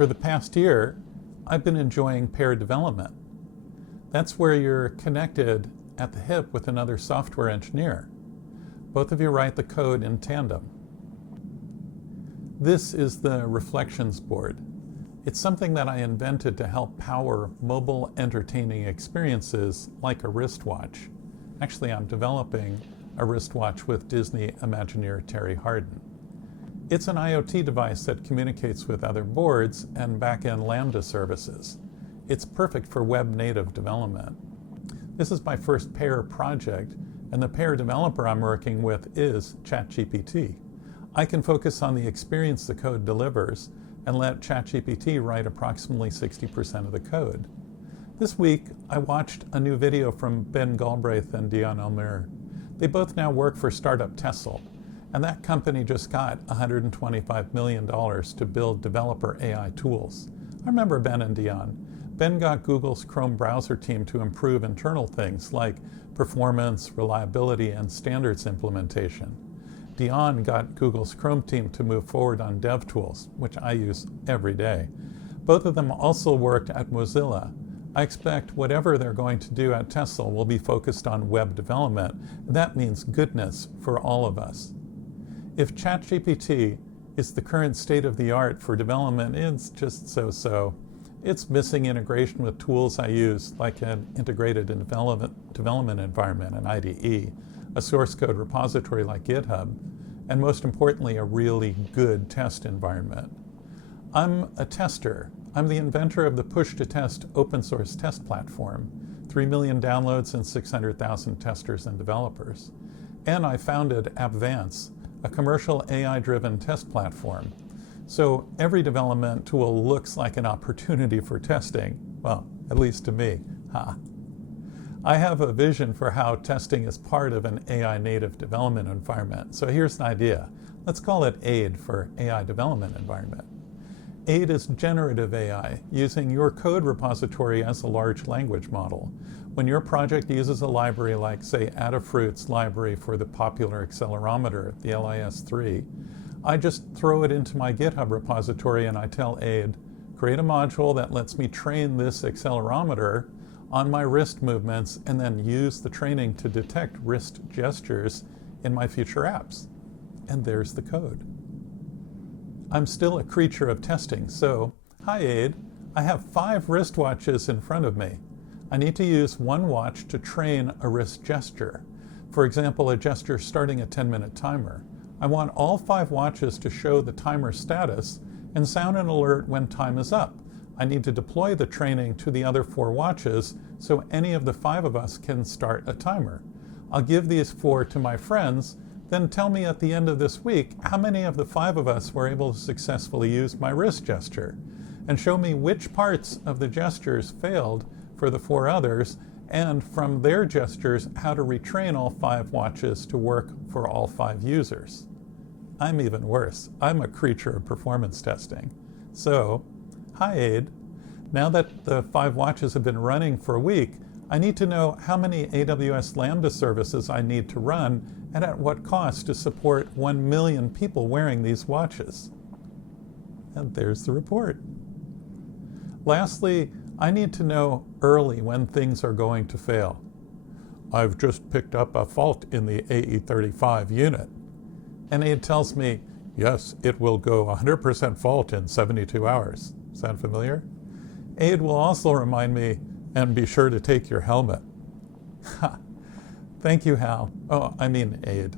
For the past year, I've been enjoying pair development. That's where you're connected at the hip with another software engineer. Both of you write the code in tandem. This is the Reflections board. It's something that I invented to help power mobile entertaining experiences like a wristwatch. Actually, I'm developing a wristwatch with Disney Imaginer Terri Hardin. It's an IoT device that communicates with other boards and backend Lambda services. It's perfect for web-native development. This is my first pair project, and the pair developer I'm working with is ChatGPT. I can focus on the experience the code delivers and let ChatGPT write approximately 60% of the code. This week, I watched a new video from Ben Galbraith and Dion Almaer. They both now work for startup Tessl, and that company just got $125 million to build developer AI tools. I remember Ben and Dion. Ben got Google's Chrome browser team to improve internal things like performance, reliability, and standards implementation. Dion got Google's Chrome team to move forward on DevTools, which I use every day. Both of them also worked at Mozilla. I expect whatever they're going to do at Tessl will be focused on web development. That means goodness for all of us. If ChatGPT is the current state of the art for development, it's just so-so. It's missing integration with tools I use, like an integrated development environment, an IDE, a source code repository like GitHub, and most importantly, a really good test environment. I'm a tester. I'm the inventor of the push-to-test open source test platform, 3 million downloads and 600,000 testers and developers. And I founded AppVance, a commercial AI-driven test platform. So every development tool looks like an opportunity for testing. Well, at least to me. Ha. I have a vision for how testing is part of an AI native development environment. So here's an idea. Let's call it AIDE for AI development environment. AIDE is generative AI, using your code repository as a large language model. When your project uses a library like, say, Adafruit's library for the popular accelerometer, the LIS3, I just throw it into my GitHub repository and I tell AIDE, create a module that lets me train this accelerometer on my wrist movements and then use the training to detect wrist gestures in my future apps. And there's the code. I'm still a creature of testing, so, hi AIDE, I have 5 wristwatches in front of me. I need to use one watch to train a wrist gesture. For example, a gesture starting a 10-minute timer. I want all 5 watches to show the timer status and sound an alert when time is up. I need to deploy the training to the other 4 watches so any of the 5 of us can start a timer. I'll give these 4 to my friends, then tell me at the end of this week how many of the 5 of us were able to successfully use my wrist gesture, and show me which parts of the gestures failed for the 4 others, and from their gestures how to retrain all 5 watches to work for all 5 users. I'm even worse. I'm a creature of performance testing. So, hi AIDE. Now that the 5 watches have been running for a week, I need to know how many AWS Lambda services I need to run and at what cost to support 1 million people wearing these watches. And there's the report. Lastly, I need to know early when things are going to fail. I've just picked up a fault in the AE35 unit. And AIDE tells me, yes, it will go 100% fault in 72 hours. Sound familiar? AIDE will also remind me, and be sure to take your helmet. Thank you, Hal. Oh, I mean AIDE.